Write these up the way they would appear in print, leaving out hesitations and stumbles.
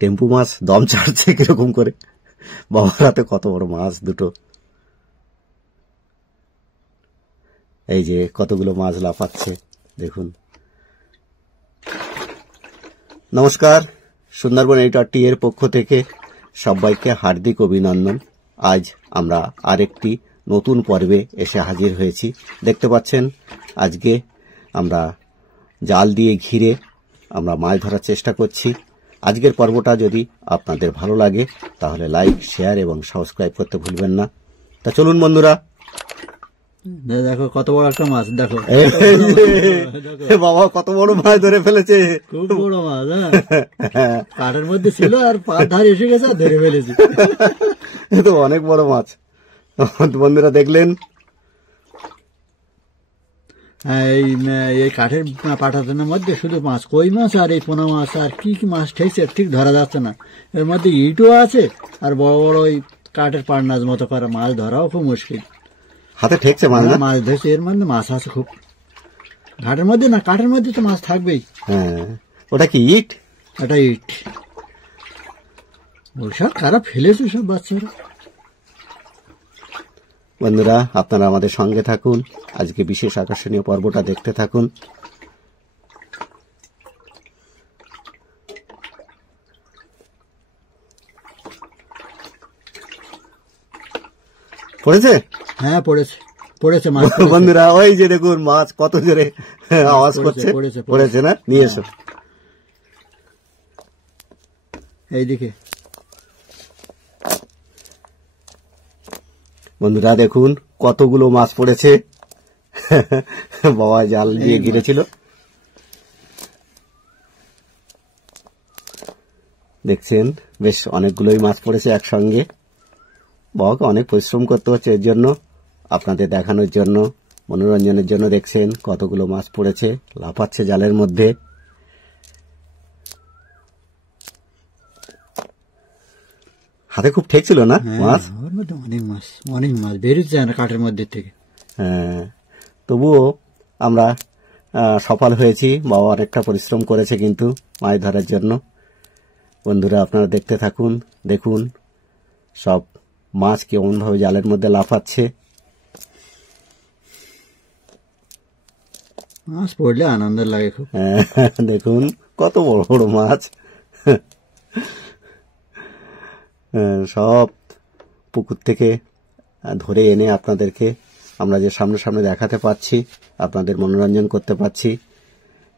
টেম্পু মাছ দম ছাড়ছে কিরকম করে। বাবার হাতে কত বড় মাছ দুটো। এই যে কতগুলো মাছ লাফাচ্ছে দেখুন। নমস্কার, সুন্দরবন এইটটি এর পক্ষ থেকে সবাইকে হার্দিক অভিনন্দন। আজ আমরা আরেকটি নতুন পর্বে এসে হাজির হয়েছি। দেখতে পাচ্ছেন আজকে আমরা জাল দিয়ে ঘিরে আমরা মাছ ধরার চেষ্টা করছি। আজকের পর্বটা যদি আপনাদের ভালো লাগে তাহলে লাইক, শেয়ার এবং সাবস্ক্রাইব করতে ভুলবেন না। তা চলুন বন্ধুরা। দেখো কত বড় একটা মাছ, দেখো বাবা কত বড় মাছ ধরে ফেলেছে। খুব বড় মাছ, হ্যাঁ কাঠের মধ্যে ছিল আর পার ধারে এসে গেছে আর ধরে ফেলেছি। তো অনেক বড় মাছ বন্ধুরা দেখলেন। এই কাঠের পাঠাতনের মধ্যে শুধু মাছ, কই মাছ আর এই পোনা মাছ আর কি কি মাছ ঠেকছে ঠিক ধরা যাচ্ছে না। এর মধ্যে ইটও আছে আর বড় বড় ওই কাঠের পান্নাজ মতো করা মাছ ধরাও খুব মুশকিল। হাতে ঠেকছে মাছ, মাছ ধরছে, এর মধ্যে মাছ আছে খুব। ঘাটের মধ্যে না, কাঠের মধ্যে তো মাছ থাকবেই। হ্যাঁ, ওটা কি ইট? এটা ইট। ওইসব কারা ফেলেছে সব বাচ্চারা। বন্ধুরা আপনারা আমাদের সঙ্গে থাকুন, আজকে বিশেষ আকর্ষণীয় পর্বটা দেখতে থাকুন। পড়েছে? হ্যাঁ পড়েছে, পড়েছে মাছ। বন্ধুরা ওই যে দেখুন মাছ কত জোরে আওয়াজ করছে। পড়েছে না? নিয়ে এসো এইদিকে। বন্ধুরা দেখুন কতগুলো মাছ পড়েছে। বাবা জাল দিয়ে ঘিরেছিল। দেখছেন বেশ অনেকগুলোই মাছ পড়েছে একসঙ্গে। বাবাকে অনেক পরিশ্রম করতে হচ্ছে এর জন্য, আপনাদের দেখানোর জন্য, মনোরঞ্জনের জন্য। দেখছেন কতগুলো মাছ পড়েছে, লাফাচ্ছে জালের মধ্যে। হাতে খুব ঠেকছিল না মাছ? অনেক মাছ, অনেক মাছ বেরিয়েছে না কাঠের মধ্যে থেকে। হ্যাঁ, তবুও আমরা সফল হয়েছি। বাবা অনেকটা পরিশ্রম করেছে কিন্তু মাছ ধরার জন্য। বন্ধুরা আপনারা দেখতে থাকুন, দেখুন সব মাছ কেমন ভাবে জালের মধ্যে লাফাচ্ছে। মাছ পড়লে আনন্দ লাগে খুব। দেখুন কত বড় বড় মাছ। সব পুকুর থেকে ধরে এনে আপনাদেরকে আমরা যে সামনে সামনে দেখাতে পাচ্ছি, আপনাদের মনোরঞ্জন করতে পাচ্ছি,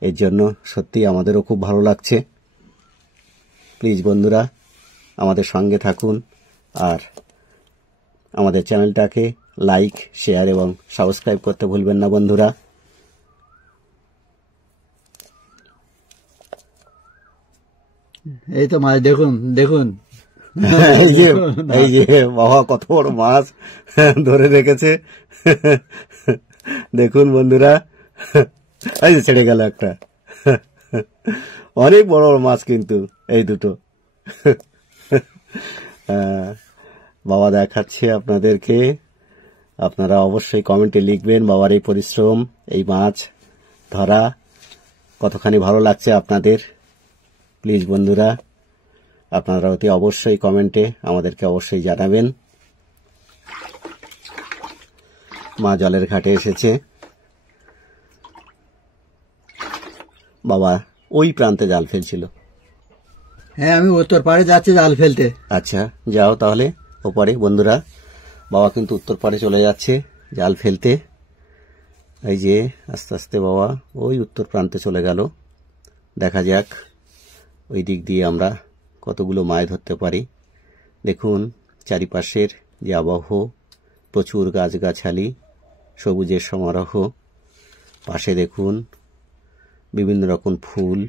এর জন্য সত্যি আমাদেরও খুব ভালো লাগছে। প্লিজ বন্ধুরা আমাদের সঙ্গে থাকুন আর আমাদের চ্যানেলটাকে লাইক, শেয়ার এবং সাবস্ক্রাইব করতে ভুলবেন না বন্ধুরা। এই তো মাছ দেখুন, দেখুন এই যে বাবা কত বড় মাছ ধরে রেখেছে। দেখুন বন্ধুরা, এই যে ছেড়ে গেল একটা। অনেক বড় বড় মাছ কিন্তু এই দুটো। বাবা দেখাচ্ছে আপনাদেরকে। আপনারা অবশ্যই কমেন্টে লিখবেন বাবার এই পরিশ্রম, এই মাছ ধরা কতখানি ভালো লাগছে আপনাদের। প্লিজ বন্ধুরা আপনারা অতি অবশ্যই কমেন্টে আমাদেরকে অবশ্যই জানাবেন। মা জলের ঘাটে এসেছে। বাবা ওই প্রান্তে জাল ফেলছিল। হ্যাঁ আমি উত্তর পাড়ে যাচ্ছি জাল ফেলতে। আচ্ছা যাও তাহলে ওপারে। বন্ধুরা বাবা কিন্তু উত্তর পাড়ে চলে যাচ্ছে জাল ফেলতে। এই যে আস্তে আস্তে বাবা ওই উত্তর প্রান্তে চলে গেল। দেখা যাক ওই দিক দিয়ে আমরা কতগুলো মাছ ধরতে পারি। দেখুন চারিপাশের যে আবহ, প্রচুর গাছগাছালি, সবুজের সমারোহ। পাশে দেখুন বিভিন্ন রকম ফুল।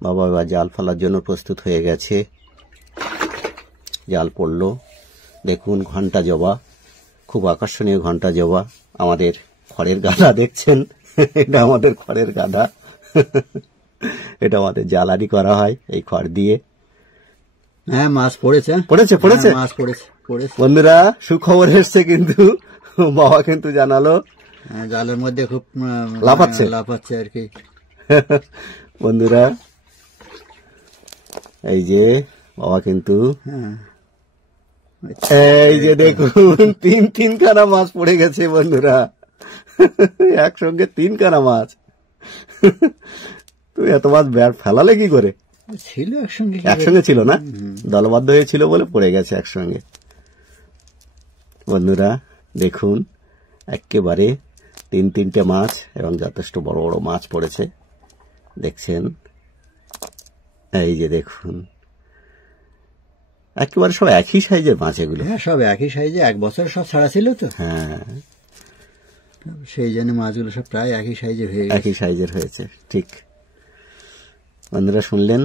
বাবা এবার জাল ফেলার জন্য প্রস্তুত হয়ে গেছে। জাল পড়ল। দেখুন ঘণ্টা জবা, খুব আকর্ষণীয় ঘণ্টা জবা। আমাদের খড়ের গাদা দেখছেন, এটা আমাদের খড়ের গাদা। এটা আমাদের জ্বালানি করা হয় এই খড় দিয়ে। হ্যাঁ মাছ পড়েছে, পড়েছে পড়েছে মাছ পড়েছে পড়েছে। বন্ধুরা সুখবর এসছে কিন্তু, বাবা কিন্তু জানালো জালের মধ্যে খুব লাফাচ্ছে আর কি। বন্ধুরা এই যে বাবা কিন্তু হ্যাঁ এই যে দেখুন তিনখানা মাছ পড়ে গেছে বন্ধুরা, একসঙ্গে 3খানা মাছ। তুমি এত মাছ ফেলালে কি করে? ছিল একসঙ্গে, একসঙ্গে ছিল না, দলবদ্ধ হয়েছিল বলে পড়ে গেছে একসঙ্গে। বন্ধুরা দেখুন একেবারে 3টে মাছ এবং যথেষ্ট বড় বড় মাছ পড়েছে, দেখছেন। এই যে দেখুন একেবারে সব একই সাইজের মাছ এগুলো। হ্যাঁ সব একই সাইজে, 1 বছর সব ছাড়া ছিল তো, হ্যাঁ সেই জন্য মাছগুলো সব প্রায় একই সাইজে হয়ে গেছে। একই সাইজের হয়েছে, ঠিক। বন্ধুরা শুনলেন,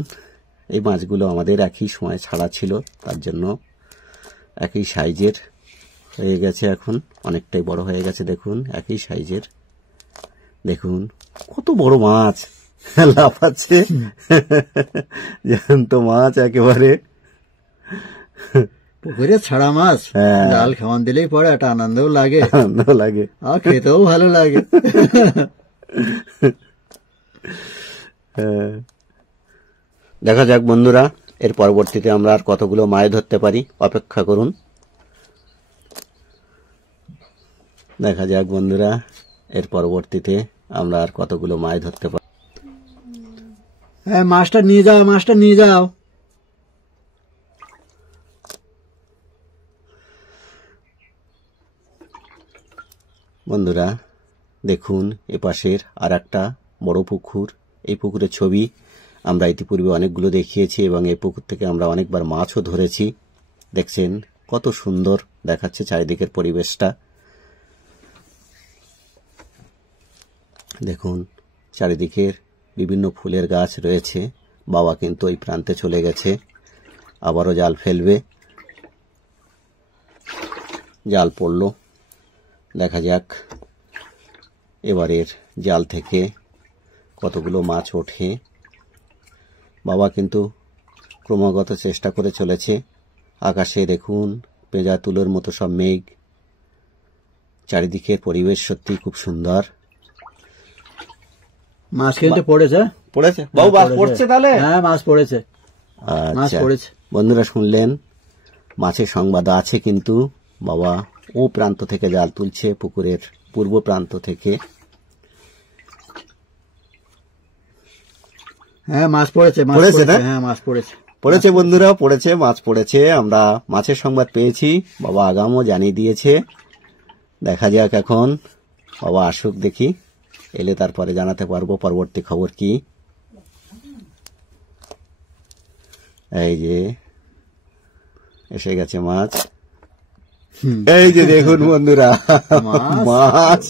এই মাছগুলো আমাদের একই সময় ছাড়া ছিল, তার জন্য একই সাইজের হয়ে গেছে, এখন অনেকটাই বড় হয়ে গেছে। দেখুন একই সাইজের, দেখুন কত বড় মাছ লাফাচ্ছে, জ্যান্ত মাছ একেবারে। পুকুরে ছাড়া মাছ হ্যাঁ। জাল খাওয়ান দিলেই পরে একটা আনন্দও লাগে, আনন্দ লাগে, আর খেতেও ভালো লাগে। দেখা যাক বন্ধুরা, এর পরবর্তীতে আমরা আর কতগুলো মাছ ধরতে পারি, অপেক্ষা করুন। দেখা যাক বন্ধুরা, এর পরবর্তীতে আমরা আর কতগুলো মাছ ধরতে পারি। হ্যাঁ মাছটা নিয়ে যাও, মাছটা নিয়ে যাও। বন্ধুরা দেখুন এপাশের আর একটা বড় পুকুর, এই পুকুরের ছবি আমরা ইতিপূর্বে অনেকগুলো দেখিয়েছি এবং এই পুকুর থেকে আমরা অনেকবার মাছও ধরেছি। দেখছেন কত সুন্দর দেখাচ্ছে চারিদিকের পরিবেশটা। দেখুন চারিদিকের বিভিন্ন ফুলের গাছ রয়েছে। বাবা কিন্তু ওই প্রান্তে চলে গেছে, আবারও জাল ফেলবে। জাল পড়লো, দেখা যাক এবারের জাল থেকে কতগুলো মাছ ওঠে। বাবা কিন্তু ক্রমাগত চেষ্টা করে চলেছে। আকাশে দেখুন পেঁজা তুলোর মতো সব মেঘ, চারিদিকের পরিবেশ সত্যি খুব সুন্দর। মাছ কিন্তু পড়েছে, পড়েছে বাবু, মাছ পড়ছে তাহলে? হ্যাঁ মাছ পড়েছে, মাছ আচ্ছা পড়েছে। বন্ধুরা শুনলেন, মাছের সংবাদ আছে, কিন্তু বাবা ও প্রান্ত থেকে জাল তুলছে, পুকুরের পূর্ব প্রান্ত থেকে। হ্যাঁ মাছ পড়েছে, মাছ পড়েছে না? হ্যাঁ মাছ পড়েছে, পড়েছে বন্ধুরা, পড়েছে, মাছ পড়েছে। আমরা মাছের সংবাদ পেয়েছি, বাবা আগামও জানিয়ে দিয়েছে। দেখা যাক এখন বাবা আসুক, দেখি, এলে তারপরে জানাতে পারবো পরবর্তী খবর কি। এই যে এসে গেছে মাছ, এই যে দেখুন বন্ধুরা মাছ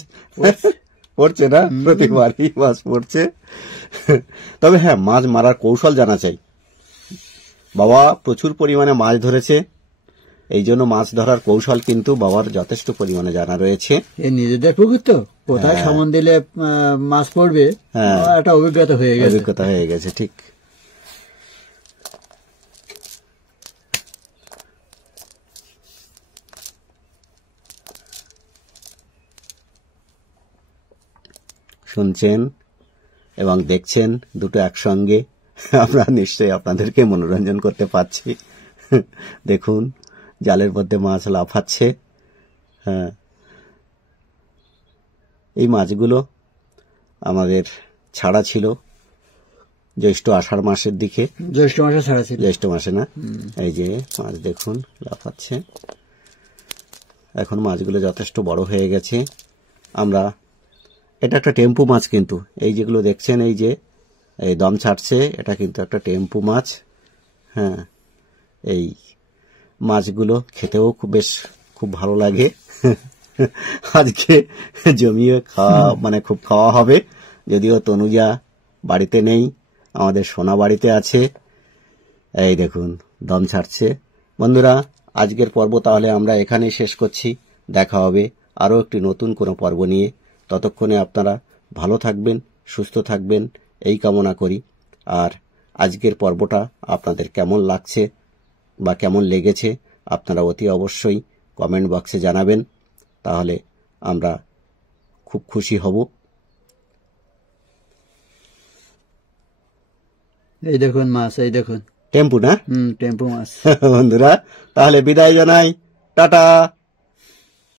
পড়ছে না, প্রতিবারই মাছ পড়ছে। তবে হ্যাঁ, মাছ মারার কৌশল জানা চাই। বাবা প্রচুর পরিমাণে মাছ ধরেছে, এই জন্য মাছ ধরার কৌশল কিন্তু বাবার যথেষ্ট পরিমাণে জানা রয়েছে। এই নিজেদের পুকুর তো, কোথায় সামন দিলে মাছ পড়বে একটা অভিজ্ঞতা হয়ে গেছে, অভিজ্ঞতা হয়ে গেছে, ঠিক। শুনছেন এবং দেখছেন দুটো একসঙ্গে, আমরা নিশ্চয়ই আপনাদেরকে মনোরঞ্জন করতে পারছি। দেখুন জালের মধ্যে মাছ লাফাচ্ছে। হ্যাঁ, এই মাছগুলো আমাদের ছাড়া ছিল জ্যৈষ্ঠ আষাঢ় মাসের দিকে, জ্যৈষ্ঠ মাসে ছাড়া ছিল, জ্যৈষ্ঠ মাসে না। এই যে মাছ দেখুন লাফাচ্ছে। এখন মাছগুলো যথেষ্ট বড় হয়ে গেছে। আমরা, এটা একটা টেম্পু মাছ কিন্তু, এই যেগুলো দেখছেন এই যে এই দম ছাড়ছে, এটা কিন্তু একটা টেম্পু মাছ। হ্যাঁ, এই মাছগুলো খেতেও খুব ভালো লাগে। আজকে জমিয়ে খাওয়া, মানে খুব খাওয়া হবে। যদিও তনুজা বাড়িতে নেই, আমাদের সোনা বাড়িতে আছে। এই দেখুন দম ছাড়ছে। বন্ধুরা আজকের পর্ব তাহলে আমরা এখানেই শেষ করছি। দেখা হবে আরও একটি নতুন কোনো পর্ব নিয়ে। ততক্ষণে আপনারা ভালো থাকবেন, সুস্থ থাকবেন, এই কামনা করি। আর আজকের পর্বটা আপনাদের কেমন লাগছে বা কেমন লেগেছে আপনারা অতি অবশ্যই কমেন্ট বক্সে জানাবেন, তাহলে আমরা খুব খুশি হব। এই দেখুন মাছ, এই দেখুন। টেম্পু না টেম্পু মাছ। বন্ধুরা তাহলে বিদায় জানাই, টাটা।